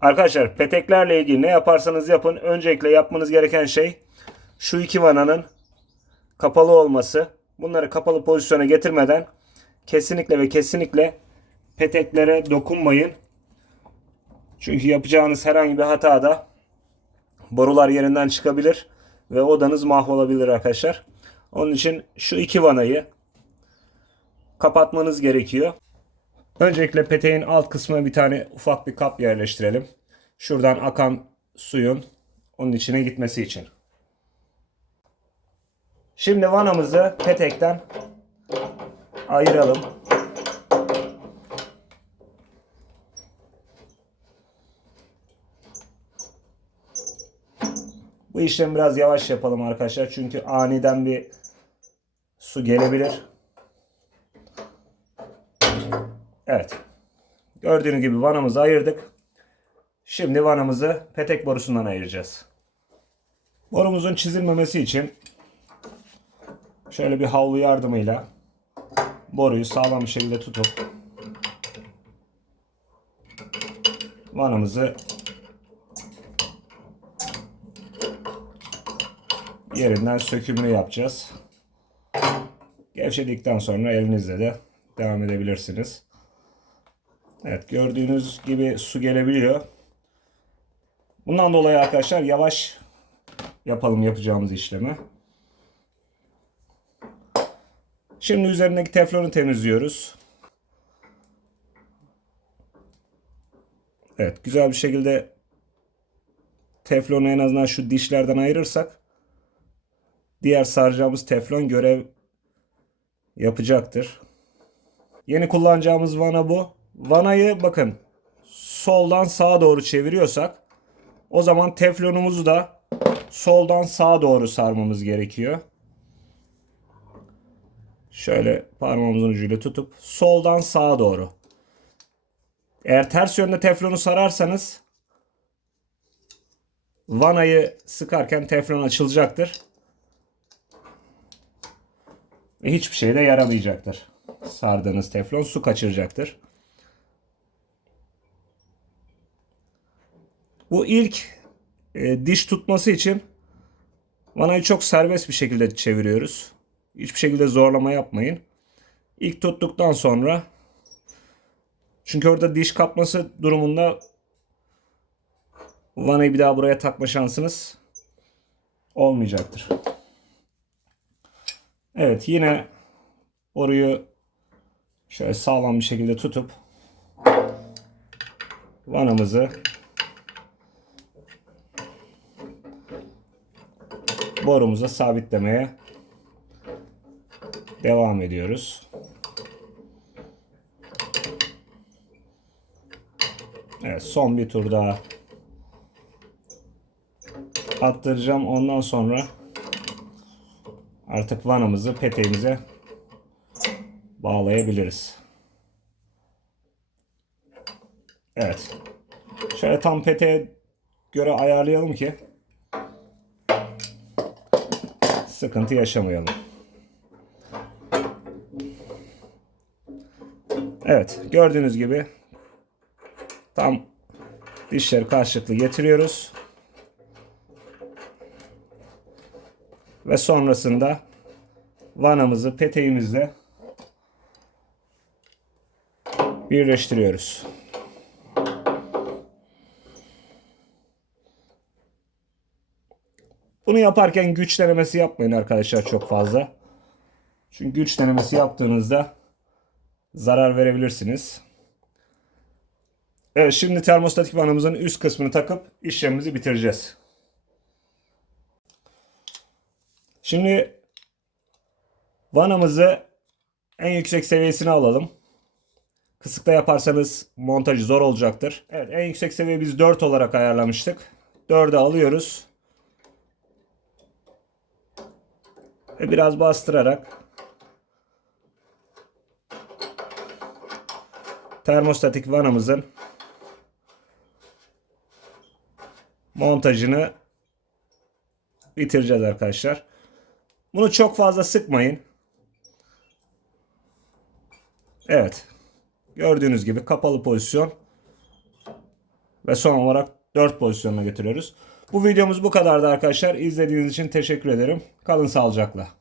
Arkadaşlar peteklerle ilgili ne yaparsanız yapın. Öncelikle yapmanız gereken şey şu iki vananın kapalı olması. Bunları kapalı pozisyona getirmeden kesinlikle ve kesinlikle peteklere dokunmayın. Çünkü yapacağınız herhangi bir hatada borular yerinden çıkabilir ve odanız mahvolabilir arkadaşlar. Onun için şu iki vanayı kapatmanız gerekiyor. Öncelikle peteğin alt kısmına bir tane ufak bir kap yerleştirelim. Şuradan akan suyun onun içine gitmesi için. Şimdi vanamızı petekten ayıralım. Bu işlemi biraz yavaş yapalım arkadaşlar. Çünkü aniden bir su gelebilir. Evet. Gördüğünüz gibi vanamızı ayırdık. Şimdi vanamızı petek borusundan ayıracağız. Borumuzun çizilmemesi için şöyle bir havlu yardımıyla boruyu sağlam bir şekilde tutup vanamızı yerinden sökümünü yapacağız. Gevşedikten sonra elinizle de devam edebilirsiniz. Evet gördüğünüz gibi su gelebiliyor. Bundan dolayı arkadaşlar yavaş yapalım yapacağımız işlemi. Şimdi üzerindeki teflonu temizliyoruz. Evet güzel bir şekilde teflonu en azından şu dişlerden ayırırsak diğer saracağımız teflon görev yapacaktır. Yeni kullanacağımız vana bu. Vanayı bakın soldan sağa doğru çeviriyorsak o zaman teflonumuzu da soldan sağa doğru sarmamız gerekiyor. Şöyle parmağımızın ucuyla tutup soldan sağa doğru. Eğer ters yönde teflonu sararsanız vanayı sıkarken teflon açılacaktır. Ve hiçbir şeye de yaramayacaktır. Sardığınız teflon su kaçıracaktır. Bu ilk e, diş tutması için vanayı çok serbest bir şekilde çeviriyoruz. Hiçbir şekilde zorlama yapmayın. İlk tuttuktan sonra çünkü orada diş kapması durumunda vanayı bir daha buraya takma şansınız olmayacaktır. Evet yine boruyu şöyle sağlam bir şekilde tutup vanamızı borumuza sabitlemeye devam ediyoruz. Evet son bir tur daha attıracağım. Ondan sonra artık vanamızı peteğimize bağlayabiliriz. Evet. Şöyle tam peteğe göre ayarlayalım ki sıkıntı yaşamayalım. Evet gördüğünüz gibi tam dişleri karşılıklı getiriyoruz. Ve sonrasında vanamızı peteğimizle birleştiriyoruz. Bunu yaparken güç denemesi yapmayın arkadaşlar çok fazla. Çünkü güç denemesi yaptığınızda zarar verebilirsiniz. Evet şimdi termostatik vanamızın üst kısmını takıp işlemimizi bitireceğiz. Şimdi vanamızı en yüksek seviyesine alalım. Kısıkta yaparsanız montajı zor olacaktır. Evet en yüksek seviye biz 4 olarak ayarlamıştık. 4'e alıyoruz. Ve biraz bastırarak termostatik vanamızın montajını bitireceğiz arkadaşlar. Bunu çok fazla sıkmayın. Evet. Gördüğünüz gibi kapalı pozisyon ve son olarak 4 pozisyonuna getiriyoruz. Bu videomuz bu kadardı arkadaşlar. İzlediğiniz için teşekkür ederim. Kalın sağlıcakla.